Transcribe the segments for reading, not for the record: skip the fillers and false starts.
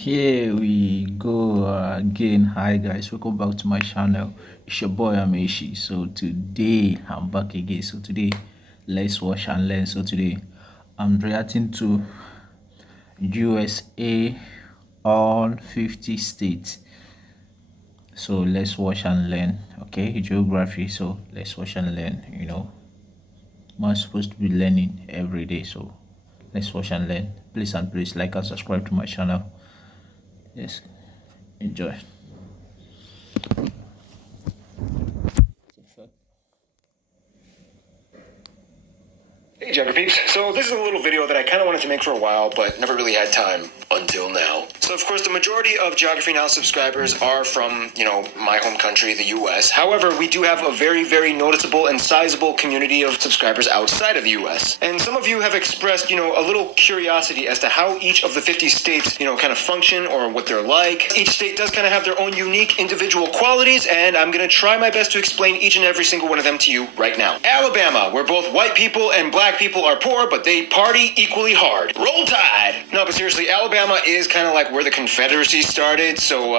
Here we go again. Hi guys, welcome back to my channel. It's your boy Amishi. So today I'm back again. So today let's watch and learn. So today I'm reacting to USA all 50 states. So let's watch and learn. Okay, geography. So let's watch and learn. I'm supposed to be learning every day. So let's watch and learn. Please like and subscribe to my channel. Yes, enjoy. Hey Geography peeps, so this is a little video that I kind of wanted to make for a while, but never really had time until now. So of course the majority of Geography Now subscribers are from, my home country, the US. However, we do have a very, very noticeable and sizable community of subscribers outside of the US. And some of you have expressed, a little curiosity as to how each of the 50 states, kind of function or what they're like. Each state does kind of have their own unique individual qualities, and I'm going to try my best to explain each and every single one of them to you right now. Alabama, where both white people and black people are poor, but they party equally hard. Roll Tide! No, but seriously, Alabama is kind of like where the Confederacy started, so,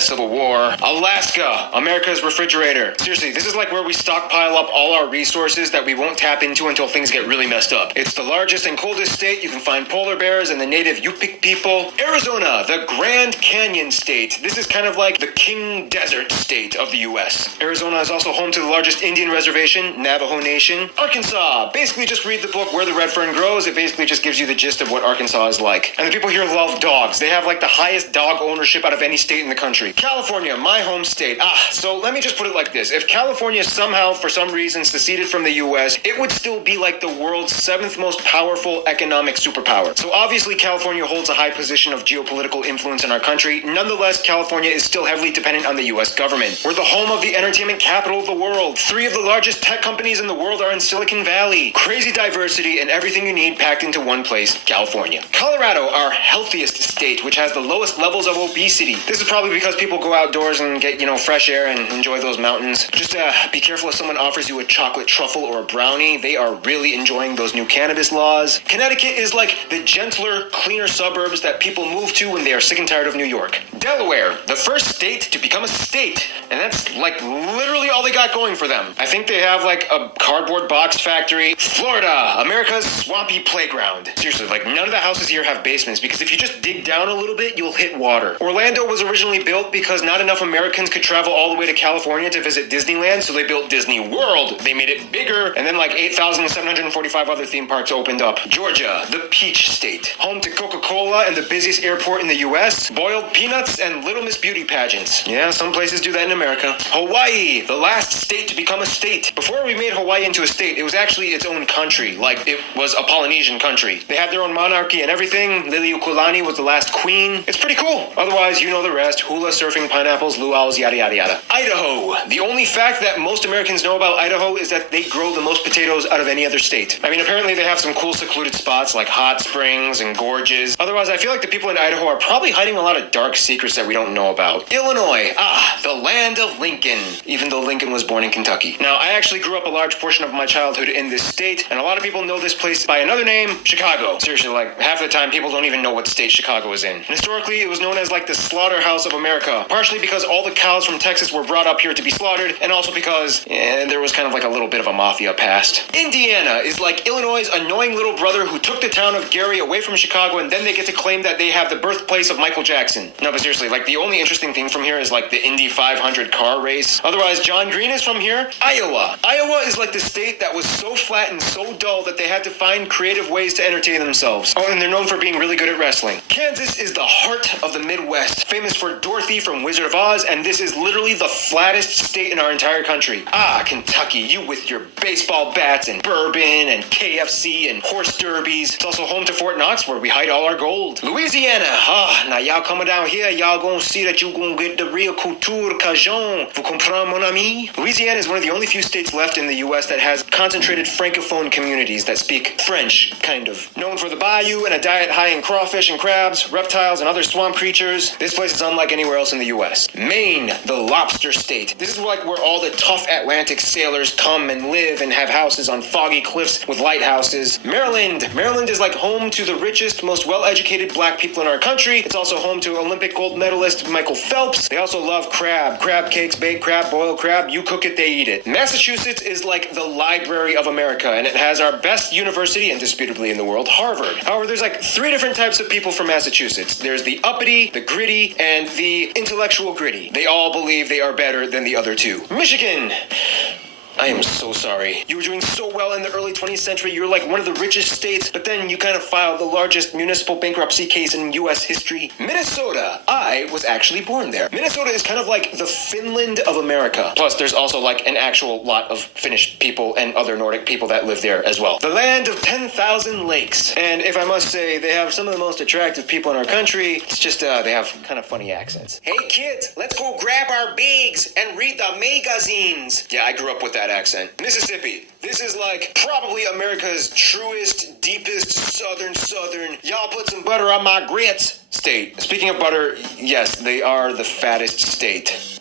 Civil War. Alaska, America's refrigerator. Seriously, this is like where we stockpile up all our resources that we won't tap into until things get really messed up. It's the largest and coldest state. You can find polar bears and the native Yupik people. Arizona, the Grand Canyon state. This is kind of like the King Desert state of the U.S. Arizona is also home to the largest Indian reservation, Navajo Nation. Arkansas, basically just read the book Where the Red Fern Grows. It basically just gives you the gist of what Arkansas is like. And the people here love dogs. They have like the highest dog ownership out of any state in the country. California, my home state. So let me just put it like this. If California somehow, for some reason, seceded from the U.S., it would still be like the world's 7th most powerful economic superpower. So obviously California holds a high position of geopolitical influence in our country. Nonetheless, California is still heavily dependent on the U.S. government. We're the home of the entertainment capital of the world. 3 of the largest tech companies in the world are in Silicon Valley. Crazy diversity and everything you need packed into one place, California. Colorado, our healthiest state, which has the lowest levels of obesity. This is probably because people go outdoors and get, fresh air and enjoy those mountains. Just be careful if someone offers you a chocolate truffle or a brownie. They are really enjoying those new cannabis laws. Connecticut is like the gentler, cleaner suburbs that people move to when they are sick and tired of New York. Delaware, the first state to become a state, and that's like literally all they got going for them. I think they have like a cardboard box factory. Florida, America's swampy playground. Seriously, like none of the houses here have basements because if you just dig down a little bit, you'll hit water. Orlando was originally built because not enough Americans could travel all the way to California to visit Disneyland, so they built Disney World. They made it bigger, and then like 8,745 other theme parks opened up. Georgia, the Peach State, home to Coca-Cola and the busiest airport in the U.S., boiled peanuts and Little Miss Beauty pageants. Yeah, some places do that in America. Hawaii, the last state to become a state. Before we made Hawaii into a state, it was actually its own country, like it was a Polynesian country. They had their own monarchy and everything. Liliuokalani was the last queen. It's pretty cool. Otherwise, you know the rest. Hula, surfing, pineapples, luau's, yada yada yada. Idaho. The only fact that most Americans know about Idaho is that they grow the most potatoes out of any other state. I mean, apparently they have some cool secluded spots like hot springs and gorges. Otherwise, I feel like the people in Idaho are probably hiding a lot of dark secrets that we don't know about. Illinois. The land of Lincoln. Even though Lincoln was born in Kentucky. Now, I actually grew up a large portion of my childhood in this state, and a lot of people know this place by another name, Chicago. Seriously, like half the time people don't even know what state Chicago is in. And historically, it was known as like the slaughterhouse of America, partially because all the cows from Texas were brought up here to be slaughtered, and also because there was kind of like a little bit of a mafia past. Indiana is like Illinois' annoying little brother who took the town of Gary away from Chicago, and then they get to claim that they have the birthplace of Michael Jackson. No, but seriously, like the only interesting thing from here is like the Indy 500 car race. Otherwise, John Green is from here. Iowa. Iowa is like the state that was so flat and so dull that they had to find creative ways to entertain themselves. Oh, and they're known for being really good at wrestling. Kansas is the heart of the Midwest, famous for Dorothy from Wizard of Oz, and this is literally the flattest state in our entire country. Kentucky, you with your baseball bats and bourbon and KFC and horse derbies. It's also home to Fort Knox, where we hide all our gold. Louisiana, now y'all coming down here, y'all gonna see that you gonna get the real culture cajun. Vous comprenez, mon ami? Louisiana is one of the only few states left in the U.S. that has concentrated francophone communities that speak French, kind of. Known for the bayou and a diet high in crawfish and crabs, reptiles, and other swamp creatures. This place is unlike anywhere else in the U.S. Maine, the lobster state. This is like where all the tough Atlantic sailors come and live and have houses on foggy cliffs with lighthouses. Maryland. Maryland is like home to the richest, most well-educated black people in our country. It's also home to Olympic gold medalist Michael Phelps. They also love crab. Crab cakes, baked crab, boiled crab. You cook it, they eat it. Massachusetts is like the Library of America, and it has our best university, indisputably in the world, Harvard. However, there's like 3 different types of people from Massachusetts. There's the uppity, the gritty, and the intellectual gritty. They all believe they are better than the other 2. Michigan. I am so sorry. You were doing so well in the early 20th century. You were like one of the richest states, but then you kind of filed the largest municipal bankruptcy case in U.S. history. Minnesota. I was actually born there. Minnesota is kind of like the Finland of America. Plus, there's also like an actual lot of Finnish people and other Nordic people that live there as well. The land of 10,000 lakes. And if I must say, they have some of the most attractive people in our country. It's just, they have kind of funny accents. Hey kids, let's go grab our bags and read the magazines. Yeah, I grew up with that accent. Mississippi. This is like probably America's truest, deepest, southern, y'all put some butter on my grits state. Speaking of butter, yes, they are the fattest state.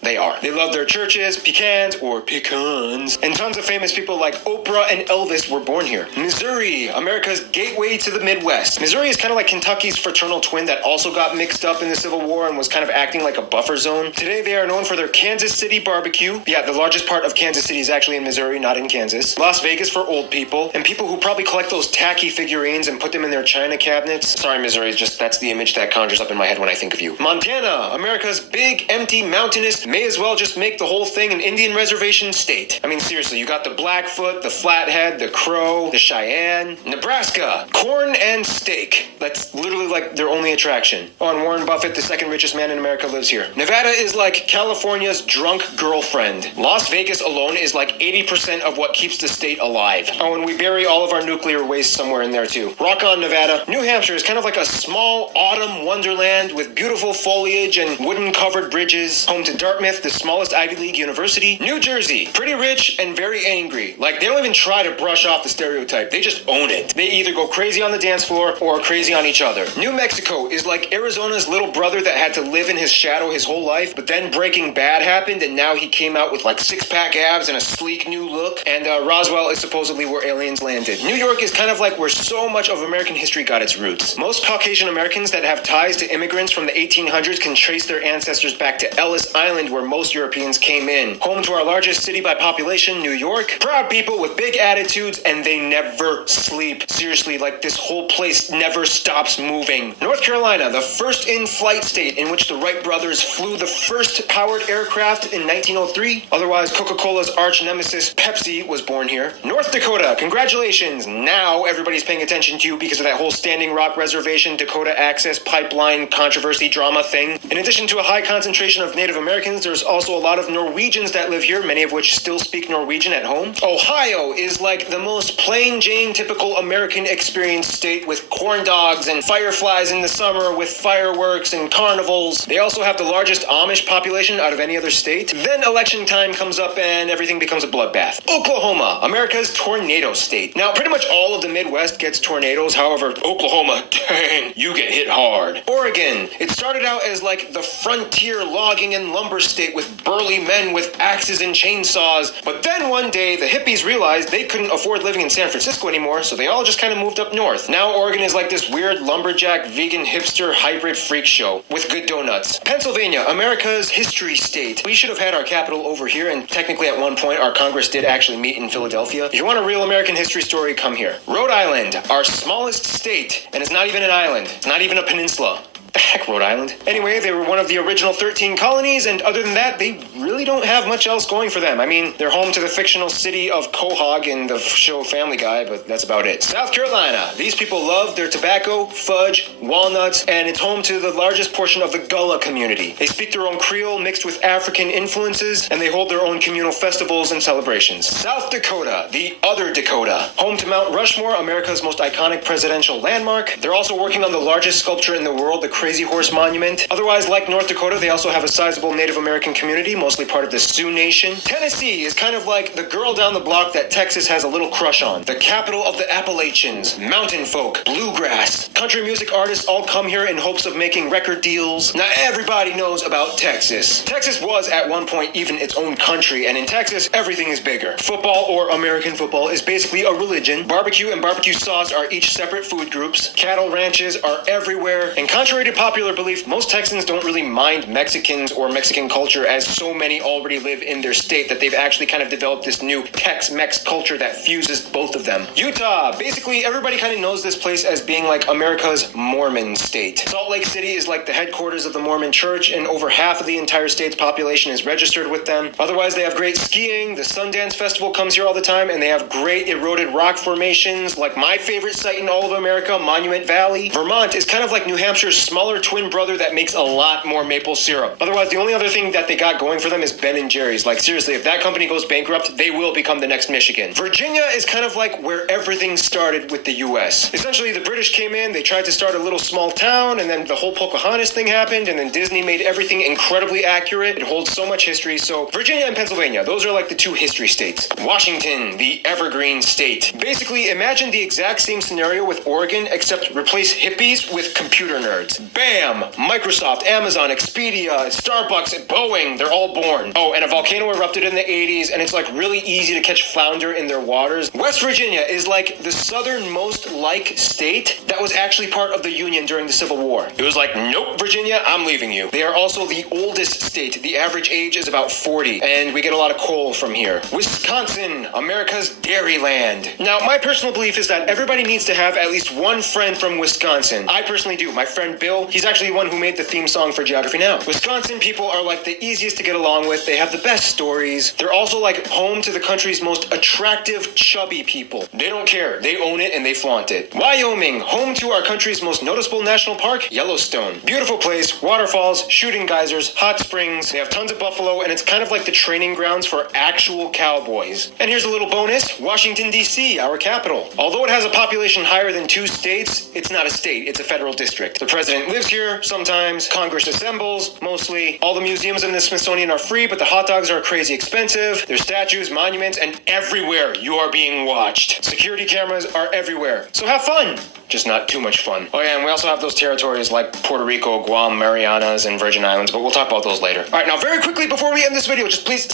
They are. They love their churches, pecans, and tons of famous people like Oprah and Elvis were born here. Missouri, America's gateway to the Midwest. Missouri is kind of like Kentucky's fraternal twin that also got mixed up in the Civil War and was kind of acting like a buffer zone. Today they are known for their Kansas City barbecue. Yeah, the largest part of Kansas City is actually in Missouri, not in Kansas. Las Vegas for old people, and people who probably collect those tacky figurines and put them in their china cabinets. Sorry, Missouri, that's the image that conjures up in my head when I think of you. Montana, America's big, empty, mountainous, may as well just make the whole thing an Indian reservation state. I mean, seriously, you got the Blackfoot, the Flathead, the Crow, the Cheyenne. Nebraska, corn and steak. That's literally like their only attraction. Oh, and Warren Buffett, the second richest man in America, lives here. Nevada is like California's drunk girlfriend. Las Vegas alone is like 80% of what keeps the state alive. Oh, and we bury all of our nuclear waste somewhere in there too. Rock on, Nevada. New Hampshire is kind of like a small autumn wonderland with beautiful foliage and wooden covered bridges. Home to Dartmouth, the smallest Ivy League university. New Jersey, pretty rich and very angry. Like, they don't even try to brush off the stereotype. They just own it. They either go crazy on the dance floor or crazy on each other. New Mexico is like Arizona's little brother that had to live in his shadow his whole life, but then Breaking Bad happened and now he came out with like six-pack abs and a sleek new look. And Roswell is supposedly where aliens landed. New York is kind of like where so much of American history got its roots. Most Caucasian Americans that have ties to immigrants from the 1800s can trace their ancestors back to Ellis Island, where most Europeans came in. Home to our largest city by population, New York. Proud people with big attitudes, and they never sleep. Seriously, like, this whole place never stops moving. North Carolina, the first in-flight state in which the Wright brothers flew the first powered aircraft in 1903. Otherwise, Coca-Cola's arch nemesis, Pepsi, was born here. North Dakota, congratulations. Now everybody's paying attention to you because of that whole Standing Rock Reservation, Dakota Access Pipeline controversy drama thing. In addition to a high concentration of Native Americans, there's also a lot of Norwegians that live here, many of which still speak Norwegian at home. Ohio is like the most plain Jane typical American experience state, with corn dogs and fireflies in the summer with fireworks and carnivals. They also have the largest Amish population out of any other state. Then election time comes up and everything becomes a bloodbath. Oklahoma, America's tornado state. Now, pretty much all of the Midwest gets tornadoes. However, Oklahoma, dang, you get hit hard. Oregon, it started out as like the frontier logging and lumber state with burly men with axes and chainsaws. But then one day, the hippies realized they couldn't afford living in San Francisco anymore, so they all just kind of moved up north. Now Oregon is like this weird lumberjack, vegan, hipster, hybrid freak show with good donuts. Pennsylvania, America's history state. We should have had our capital over here, and technically at one point our Congress did actually meet in Philadelphia. If you want a real American history story, come here. Rhode Island, our smallest state, and it's not even an island. It's not even a peninsula. The heck, Rhode Island? Anyway, they were one of the original 13 colonies, and other than that, they really don't have much else going for them. I mean, they're home to the fictional city of Quahog in the show Family Guy, but that's about it. South Carolina. These people love their tobacco, fudge, walnuts, and it's home to the largest portion of the Gullah community. They speak their own Creole mixed with African influences, and they hold their own communal festivals and celebrations. South Dakota, the other Dakota. Home to Mount Rushmore, America's most iconic presidential landmark. They're also working on the largest sculpture in the world, the Crazy Horse Monument. Otherwise, like North Dakota, they also have a sizable Native American community, mostly part of the Sioux Nation. Tennessee is kind of like the girl down the block that Texas has a little crush on. The capital of the Appalachians, mountain folk, bluegrass. Country music artists all come here in hopes of making record deals. Now everybody knows about Texas. Texas was at one point even its own country, and in Texas, everything is bigger. Football, or American football, is basically a religion. Barbecue and barbecue sauce are each separate food groups. Cattle ranches are everywhere. And contrary to popular belief, most Texans don't really mind Mexicans or Mexican culture, as so many already live in their state that they've actually kind of developed this new Tex-Mex culture that fuses both of them. Utah. Basically, everybody kind of knows this place as being like America's Mormon state. Salt Lake City is like the headquarters of the Mormon Church, and over half of the entire state's population is registered with them. Otherwise, they have great skiing. The Sundance Festival comes here all the time, and they have great eroded rock formations, like my favorite site in all of America, Monument Valley. Vermont is kind of like New Hampshire's smaller twin brother that makes a lot more maple syrup. Otherwise, the only other thing that they got going for them is Ben & Jerry's. Like, seriously, if that company goes bankrupt, they will become the next Michigan. Virginia is kind of like where everything started with the U.S. Essentially, the British came in, they tried to start a little small town, and then the whole Pocahontas thing happened, and then Disney made everything incredibly accurate. It holds so much history. So Virginia and Pennsylvania, those are like the two history states. Washington, the evergreen state. Basically, imagine the exact same scenario with Oregon, except replace hippies with computer nerds. Bam! Microsoft, Amazon, Expedia, Starbucks, Boeing, they're all born. Oh, and a volcano erupted in the 80s, and it's like really easy to catch flounder in their waters. West Virginia is like the southernmost like state that was actually part of the Union during the Civil War. It was like, nope, Virginia, I'm leaving you. They are also the oldest state. The average age is about 40, and we get a lot of coal from here. Wisconsin, America's dairy land. Now, my personal belief is that everybody needs to have at least one friend from Wisconsin. I personally do. My friend Bill, he's actually the one who made the theme song for Geography Now. Wisconsin people are like the easiest to get along with. They have the best stories. They're also like home to the country's most attractive, chubby people. They don't care. They own it and they flaunt it. Wyoming, home to our country's most noticeable national park, Yellowstone. Beautiful place, waterfalls, shooting geysers, hot springs. They have tons of buffalo, and it's kind of like the training grounds for actual cowboys. And here's a little bonus, Washington, D.C., our capital. Although it has a population higher than 2 states, it's not a state, it's a federal district. The president lives here sometimes, Congress assembles, mostly. All the museums in the Smithsonian are free, but the hot dogs are crazy expensive. There's statues, monuments, and everywhere you are being watched. Security cameras are everywhere. So have fun! Just not too much fun. Oh yeah, and we also have those territories like Puerto Rico, Guam, Marianas, and Virgin Islands, but we'll talk about those later. Alright, now very quickly before we end this video, just please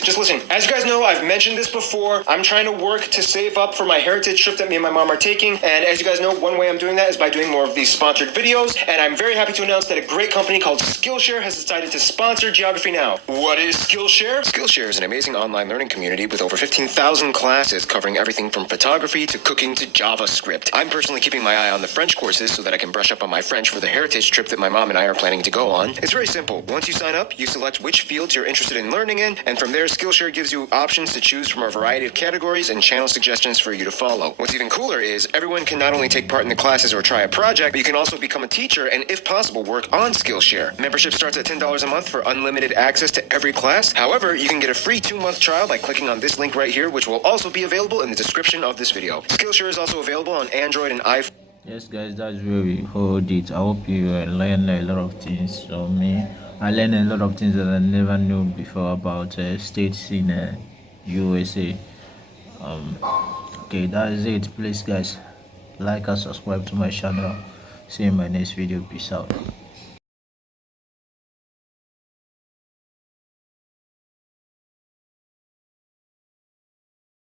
just listen. As you guys know, I've mentioned this before, I'm trying to work to save up for my heritage trip that me and my mom are taking, and as you guys know, one way I'm doing that is by doing more of these sponsored videos, and I'm very happy to announce that a great company called Skillshare has decided to sponsor Geography Now. What is Skillshare? Skillshare is an amazing online learning community with over 15,000 classes covering everything from photography to cooking to JavaScript. I'm personally keeping my eye on the French courses so that I can brush up on my French for the heritage trip that my mom and I are planning to go on. It's very simple. Once you sign up, you select which fields you're interested in learning in, and from there, Skillshare gives you options to choose from a variety of categories and channel suggestions for you to follow. What's even cooler is everyone can not only take part in the classes or try a project, but you can also become a teacher and, if possible, work on Skillshare. Membership starts at $10 a month for unlimited access to every class. However, you can get a free 2-month trial by clicking on this link right here, which will also be available in the description of this video. Skillshare is also available on Android and iPhone. Yes, guys, that's where we hold it. I hope you learn a lot of things. So me, I learned a lot of things that I never knew before about states in USA. Okay, that is it. Please, guys, like and subscribe to my channel. See you in my next video. Peace out.